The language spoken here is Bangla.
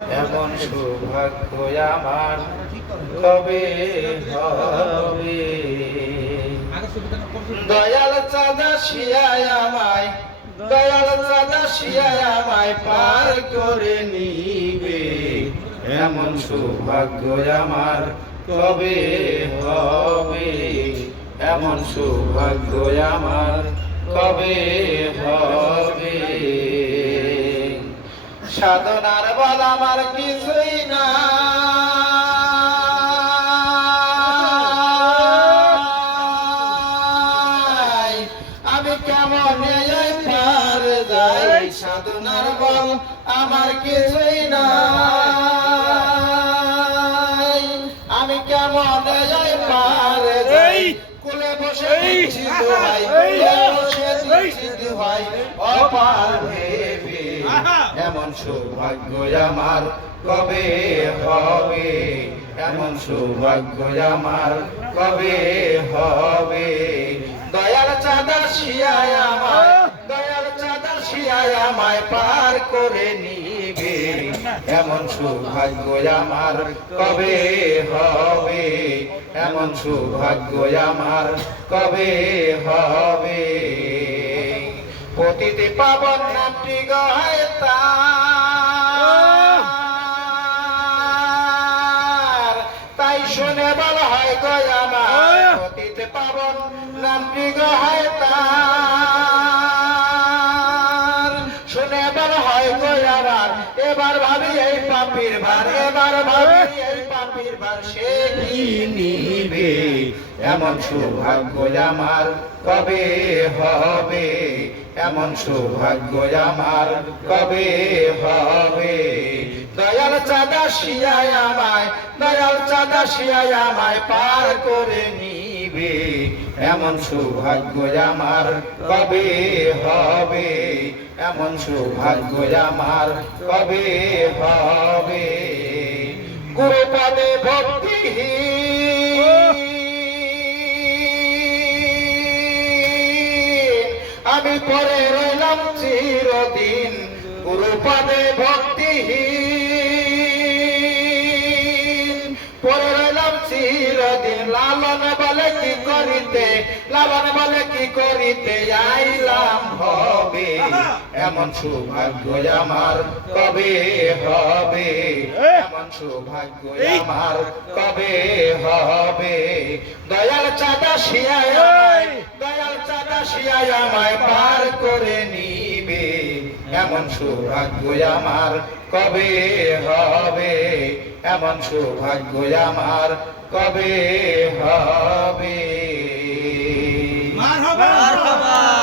এমন সৌভাগ্য আমার কবে হবে? দয়াল চাঁদা শিয়ায় আমায়, দয়াল চাঁদা শিয়ায় আমায় পার করে নিবে। এমন সৌভাগ্য আমার কবে হবে? এমন সৌভাগ্য আমার কবে হবে? সাধনার বল আমার কিছুই না। আমি কেমন পার যাই সাধনার বল আমার কিছুই না। আমি কেমন পার যাই কুলে বসে দিচ্ছি দোহাই কুলে বসে দিচ্ছি দোহাই অপার ভেবে এমন সৌভাগ্য আমার, কবে হবে? এমন সৌভাগ্য আমার, কবে হবে? দয়াল চাঁদা শিয়ায় চাঁদা আমায় পার করে নিবে। এমন সৌভাগ্য আমার, কবে হবে? এমন সৌভাগ্য আমার, কবে হবে? পতিতে পাবন নামটি গায় তাই শুনে বলা হয় গয় আমার পতিতে পাবন নামটি তার। শুনে বলা হয় গয় আমার এবার ভাবি এই পাপির ভার এবার ভাবি এই পাপির ভার সে কি নিবে? এমন সৌভাগ্য আমার। কবে হবে? এমন সৌভাগ্য আমার কবে হবে? দয়াল চাঁদা শিয়ায় আমায়, দয়াল চাঁদা শিয়ায় আমায় পার করে নিবে। এমন সৌভাগ্য আমার কবে হবে? এমন সৌভাগ্য আমার কবে হবে? গুরুপদে ভক্তি আমি পরে রইলাম চিরদিন গুরুপদে ভক্তি পরে রইলাম চিরদিন লালন বলে কি করিতে লালন বলে কি করিতে আইলাম হবে? এমন সৌভাগ্য আমার কবে হবে? এমন সৌভাগ্য আমার কবে হবে? দয়াল চাঁদা শিয়ায় ভাসিয়ায় আমায় পার করে নিবে। এমন সৌভাগ্য আমার কবে হবে? এমন সৌভাগ্য আমার কবে হবে? মারহাবা